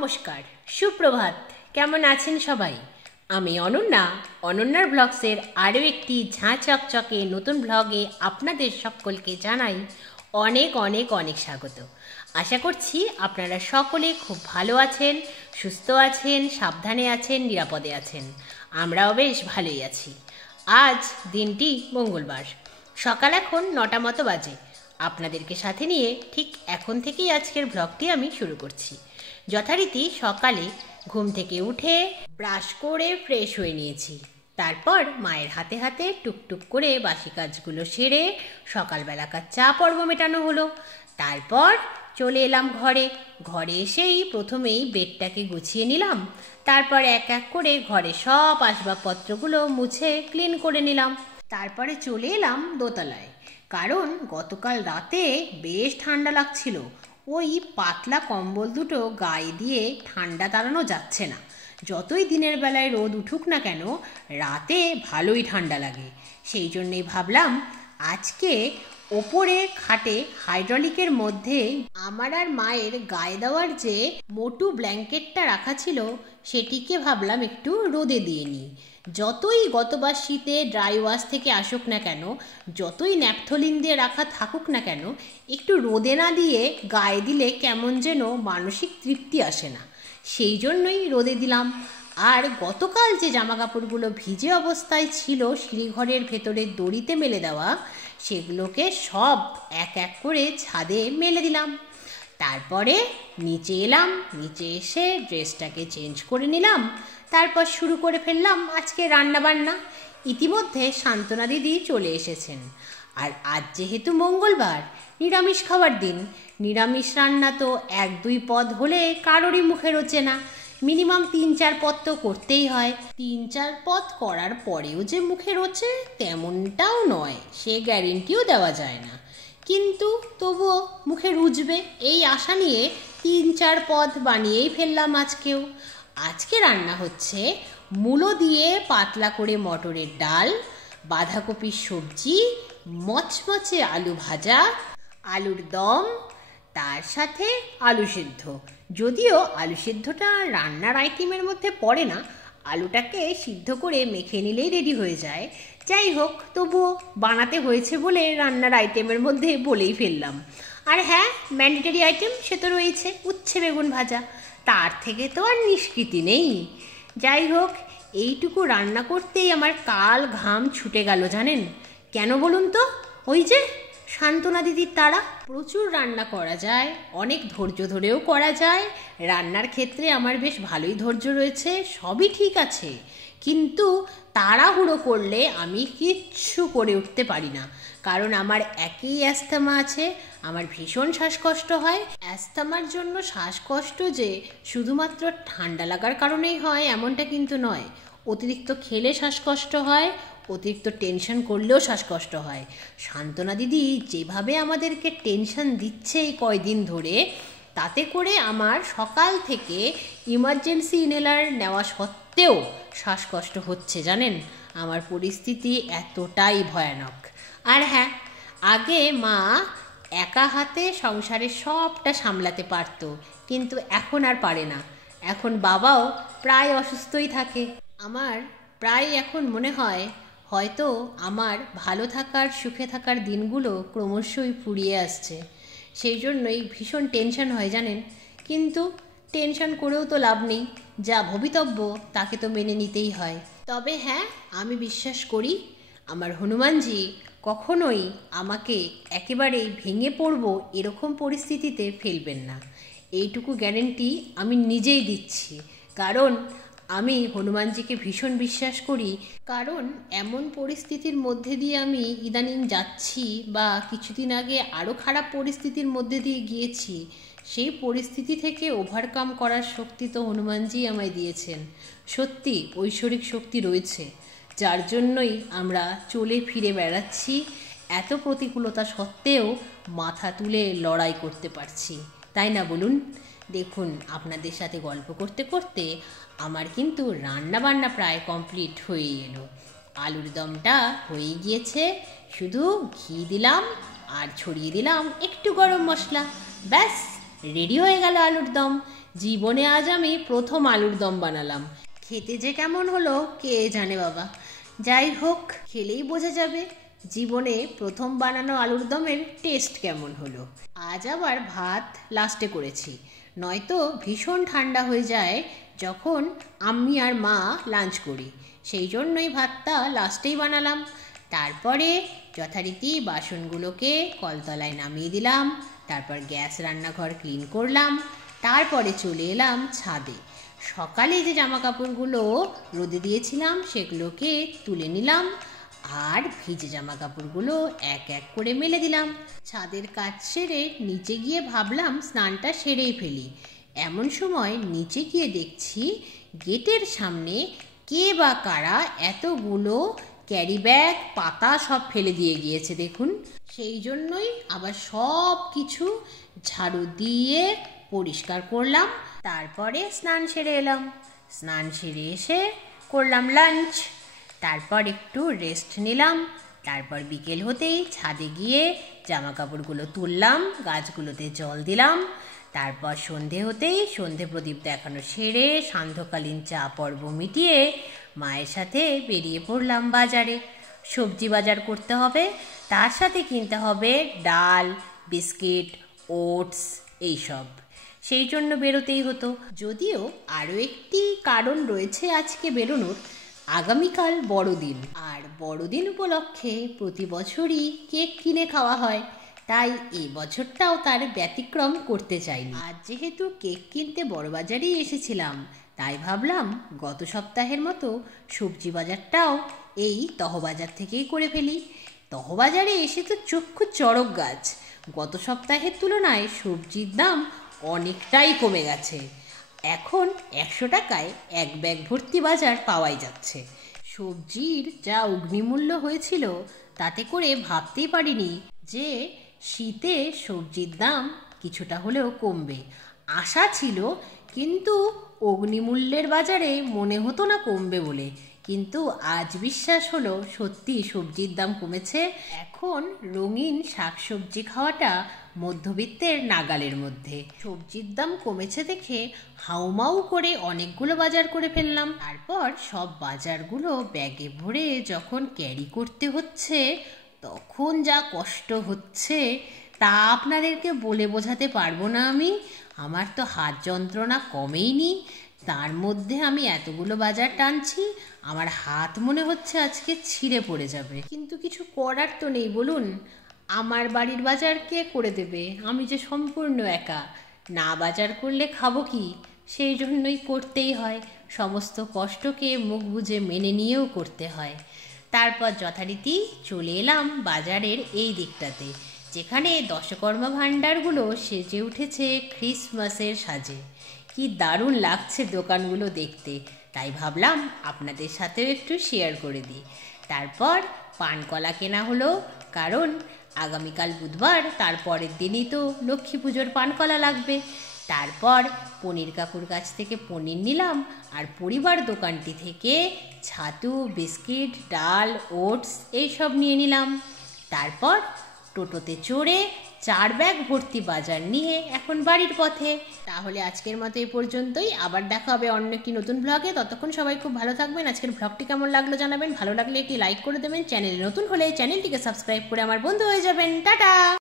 নমস্কার, সুপ্রভাত। কেমন আছেন সবাই? আমি অনন্যা, অনন্যার ব্লগসের আরও একটি ঝাঁ চকচকে নতুন ব্লগে আপনাদের সকলকে জানাই অনেক অনেক অনেক স্বাগত। আশা করছি আপনারা সকলে খুব ভালো আছেন, সুস্থ আছেন, সাবধানে আছেন, নিরাপদে আছেন। আমরাও বেশ ভালোই আছি। আজ দিনটি মঙ্গলবার, সকাল এখন 9টা মতো বাজে। আপনাদেরকে সাথে নিয়ে ঠিক এখন থেকেই আজকের ব্লগটি আমি শুরু করছি। যথারীতি সকালে ঘুম থেকে উঠে ব্রাশ করে ফ্রেশ হয়ে নিয়েছি। তারপর মায়ের হাতে হাতে টুকটুক করে বাসি কাজগুলো সেরে সকালবেলাকার চা পর্ব মেটানো হলো। তারপর চলে এলাম ঘরে এসেই প্রথমেই বেডটাকে গুছিয়ে নিলাম। তারপর এক এক করে ঘরে সব আসবাবপত্রগুলো মুছে ক্লিন করে নিলাম। তারপরে চলে এলাম দোতলায়, কারণ গতকাল রাতে বেশ ঠান্ডা লাগছিল। ওই পাতলা কম্বল দুটো গায়ে দিয়ে ঠান্ডা তাড়ানো যাচ্ছে না। যতই দিনের বেলায় রোদ উঠুক না কেন, রাতে ভালোই ঠান্ডা লাগে। সেই জন্যেই ভাবলাম আজকে ওপরে খাটে হাইড্রোলিকের মধ্যে আমার আর মায়ের গায়ে দেওয়ার যে মোটু ব্ল্যাঙ্কেটটা রাখা ছিল, সেটিকে ভাবলাম একটু রোদে দিয়ে নিই। যতই গতবার শীতে ড্রাই ওয়াশ থেকে আসুক না কেন, যতই ন্যাপথলিন দিয়ে রাখা থাকুক না কেন, একটু রোদে না দিয়ে গায়ে দিলে কেমন যেন মানসিক তৃপ্তি আসে না। সেই জন্যই রোদে দিলাম। আর গতকাল যে জামা কাপড়গুলো ভিজে অবস্থায় ছিল সিঁড়িঘরের ভেতরে দড়িতে মেলে দেওয়া, সেগুলোকে সব এক এক করে ছাদে মেলে দিলাম। তারপরে নিচে এলাম, নিচে এসে ড্রেসটাকে চেঞ্জ করে নিলাম। তারপর শুরু করে ফেললাম আজকে রান্নাবান্না। ইতিমধ্যে সান্ত্বনা দিদি চলে এসেছেন। আর আজ যেহেতু মঙ্গলবার, নিরামিষ খাবার দিন, নিরামিষ রান্না তো 1-2 পদ হলে কারোরই মুখে রোচে না। মিনিমাম 3-4 পদ তো করতেই হয়। 3-4 পদ করার পরেও যে মুখে রোচে তেমনটাও নয়, সে গ্যারেন্টিও দেওয়া যায় না। কিন্তু তবুও মুখে রুজবে এই আশা নিয়ে 3-4 পদ বানিয়েই ফেললাম আজকেও। আজকে রান্না হচ্ছে মূলো দিয়ে পাতলা করে মটরের ডাল, বাঁধাকপির সবজি, মচমচে আলু ভাজা, আলুর দম, তার সাথে আলু সেদ্ধ। যদিও আলু সেদ্ধটা রান্নার আইটেমের মধ্যে পড়ে না, আলুটাকে সিদ্ধ করে মেখে নিলেই রেডি হয়ে যায়। যাই হোক, তবুও বানাতে হয়েছে বলে রান্নার আইটেমের মধ্যে বলেই ফেললাম। আর হ্যাঁ, ম্যান্ডেটরি আইটেম সে তো রয়েছে উচ্ছে বেগুন ভাজা, তার থেকে তো আর নিষ্কৃতি নেই। যাই হোক, এইটুকু রান্না করতেই আমার কাল ঘাম ছুটে গেল জানেন কেন বলুন তো? ওই যে সান্ত্বনা দিদির তাড়া। প্রচুর রান্না করা যায়, অনেক ধৈর্য ধরেও করা যায়। রান্নার ক্ষেত্রে আমার বেশ ভালোই ধৈর্য রয়েছে, সবই ঠিক আছে। কিন্তু তাড়াহুড়ো করলে আমি কিচ্ছু করে উঠতে পারি না। কারণ আমার একই অ্যাস্থমা আছে, আমার ভীষণ শ্বাসকষ্ট হয়। অ্যাস্থমার জন্য শ্বাসকষ্ট যে শুধুমাত্র ঠান্ডা লাগার কারণেই হয় এমনটা কিন্তু নয়। অতিরিক্ত খেলে শ্বাসকষ্ট হয়, অতিরিক্ত টেনশন করলেও শ্বাসকষ্ট হয়। সান্ত্বনা দিদি যেভাবে আমাদেরকে টেনশন দিচ্ছে এই কয়দিন ধরে, তাতে করে আমার সকাল থেকে ইমার্জেন্সি ইনহেলার নেওয়া সত্ত্বেও শ্বাসকষ্ট হচ্ছে জানেন। আমার পরিস্থিতি এতটাই ভয়ানক। আর হ্যাঁ, আগে মা একা হাতে সংসারের সবটা সামলাতে পারতো, কিন্তু এখন আর পারে না। এখন বাবাও প্রায় অসুস্থই থাকে। আমার প্রায় এখন মনে হয় হয়তো আমার ভালো থাকার সুখে থাকার দিনগুলো ক্রমশই ফুরিয়ে আসছে। সেই জন্যই ভীষণ টেনশন হয় জানেন। কিন্তু টেনশন করেও তো লাভ নেই, যা ভবিতব্য তাকে তো মেনে নিতেই হয়। তবে হ্যাঁ, আমি বিশ্বাস করি আমার হনুমানজি কখনোই আমাকে একেবারেই ভেঙে পড়ব এরকম পরিস্থিতিতে ফেলবেন না, এইটুকু গ্যারেন্টি আমি নিজেই দিচ্ছি। কারণ আমি হনুমানজিকে ভীষণ বিশ্বাস করি। কারণ এমন পরিস্থিতির মধ্যে দিয়ে আমি ইদানিং যাচ্ছি, বা কিছুদিন আগে আরও খারাপ পরিস্থিতির মধ্যে দিয়ে গিয়েছি, সেই পরিস্থিতি থেকে ওভারকাম করার শক্তি তো হনুমানজি আমায় দিয়েছেন। সত্যি ঐশ্বরিক শক্তি রয়েছে, যার জন্যই আমরা চলে ফিরে বেড়াচ্ছি। এত প্রতিকূলতা সত্ত্বেও মাথা তুলে লড়াই করতে পারছি, তাই না বলুন? দেখুন, আপনাদের সাথে গল্প করতে করতে আমার কিন্তু রান্নাবান্না প্রায় কমপ্লিট হয়ে এলো। আলুর দমটা হয়ে গিয়েছে, শুধু ঘি দিলাম আর ছড়িয়ে দিলাম একটু গরম মশলা, ব্যাস রেডি হয়ে গেল আলুর দম। জীবনে আজ আমি প্রথম আলুর দম বানালাম। খেতে যে কেমন হলো কে জানে বাবা। যাই হোক, খেলেই বোঝা যাবে জীবনে প্রথম বানানো আলুর দমের টেস্ট কেমন হলো। আজ আবার ভাত লাস্টে করেছি, নয়তো ভীষণ ঠান্ডা হয়ে যায় যখন আমি আর মা লাঞ্চ করি, সেই জন্যই ভাতটা লাস্টেই বানালাম। তারপরে যথারীতি বাসনগুলোকে কলতলায় নামিয়ে দিলাম, তারপর গ্যাস রান্নাঘর ক্লিন করলাম, তারপরে চলে এলাম ছাদে। সকালে যে জামা কাপড়গুলো রোদে দিয়েছিলাম সেগুলোকে তুলে নিলাম, আর ভিজে জামা কাপড়গুলো এক এক করে মেলে দিলাম। ছাদের কাজ সেরে নিচে গিয়ে ভাবলাম স্নানটা সেরেই ফেলি। এমন সময় নিচে গিয়ে দেখছি গেটের সামনে কে বা কারা এতগুলো ক্যারি ব্যাগ পাতা সব ফেলে দিয়ে গিয়েছে দেখুন। সেই জন্যই আবার সব কিছু ঝাড়ু দিয়ে পরিষ্কার করলাম। তারপরে স্নান সেরে এলাম। স্নান সেরে এসে করলাম লাঞ্চ, তারপর একটু রেস্ট নিলাম। তারপর বিকেল হতেই ছাদে গিয়ে জামা কাপড়গুলো তুললাম, গাছগুলোতে জল দিলাম। তারপর সন্ধে হতেই সন্ধে প্রদীপ দেখানো সেরে সান্ধ্যকালীন চা পর্ব মিটিয়ে মায়ের সাথে বেরিয়ে পড়লাম বাজারে। সবজি বাজার করতে হবে, তার সাথে কিনতে হবে ডাল, বিস্কিট, ওটস এইসব। সেই জন্য বেরোতেই হতো। যদিও আরও একটি কারণ রয়েছে আজকে বেরোনোর, আগামীকাল বড়দিন, আর বড়দিন উপলক্ষে প্রতি বছরই কেক কিনে খাওয়া হয়, তাই এই বছরটাও তার ব্যতিক্রম করতে চাইনি। আজ যেহেতু কেক কিনতে বড়বাজারেই এসেছিলাম, তাই ভাবলাম গত সপ্তাহের মতো সবজি বাজারটাও এই তহবাজার থেকেই করে ফেলি। তহবাজারে এসে তো চক্ষু চড়ক গাছ, গত সপ্তাহের তুলনায় সবজির দাম অনেকটাই কমে গেছে। এখন 100 টাকায় এক ব্যাগ ভর্তি বাজার পাওয়াই যাচ্ছে। সবজির যা অগ্নিমূল্য হয়েছিল তাতে করে ভাবতেই পারিনি যে শীতে সবজির দাম কিছুটা হলেও কমবে। আশা ছিল, কিন্তু অগ্নিমূল্যের বাজারে মনে হতো না কমবে বলে। কিন্তু আজ বিশ্বাস হলো সত্যি সবজির দাম কমেছে। এখন রঙিন শাকসবজি খাওয়াটা মধ্যবিত্তের নাগালের মধ্যে। সবজির দাম কমেছে দেখে হাউমাউ করে অনেকগুলো বাজার করে ফেললাম। তারপর সব বাজারগুলো ব্যাগে ভরে যখন ক্যারি করতে হচ্ছে তখন যা কষ্ট হচ্ছে তা আপনাদেরকে বলে বোঝাতে পারবো না আমি। আমার তো হাত যন্ত্রণা কমেইনি, তার মধ্যে আমি এতগুলো বাজার টানছি, আমার হাত মনে হচ্ছে আজকে ছিঁড়ে পড়ে যাবে। কিন্তু কিছু করার তো নেই বলুন, আমার বাড়ির বাজার কে করে দেবে? আমি যে সম্পূর্ণ একা, না বাজার করলে খাবো কি? সেই জন্যই করতেই হয়, সমস্ত কষ্টকে মুখ বুজে মেনে নিয়েও করতে হয়। তারপর যথারীতি চলে এলাম বাজারের এই দিকটাতে, যেখানে দশকর্মা ভাণ্ডারগুলো সেজে উঠেছে ক্রিসমাসের সাজে। কি দারুণ লাগছে দোকানগুলো দেখতে, তাই ভাবলাম আপনাদের সাথেও একটু শেয়ার করে দিই। তারপর পানকলা কেনা হলো, কারণ আগামীকাল বুধবার, তার পরের দিনই তো লক্ষ্মী পুজোর পানকলা লাগবে। তারপর পনির কাকুর কাছ থেকে পনির নিলাম, আর পরিবার দোকানটি থেকে ছাতু, বিস্কিট, ডাল, ওটস এইসব নিয়ে নিলাম। তারপর টোটোতে চড়ে 4 ব্যাগ ভর্তি বাজার নিয়ে এখন বাড়ির পথে। তাহলে আজকের মতো এই পর্যন্তই, আবার দেখা হবে অন্য একটি নতুন ব্লগে। ততক্ষণ সবাই খুব ভালো থাকবেন। আজকের ব্লগটি কেমন লাগলো জানাবেন, ভালো লাগলে একটি লাইক করে দেবেন, চ্যানেলে নতুন হলে চ্যানেলটিকে সাবস্ক্রাইব করে আমার বন্ধু হয়ে যাবেন। টাটা।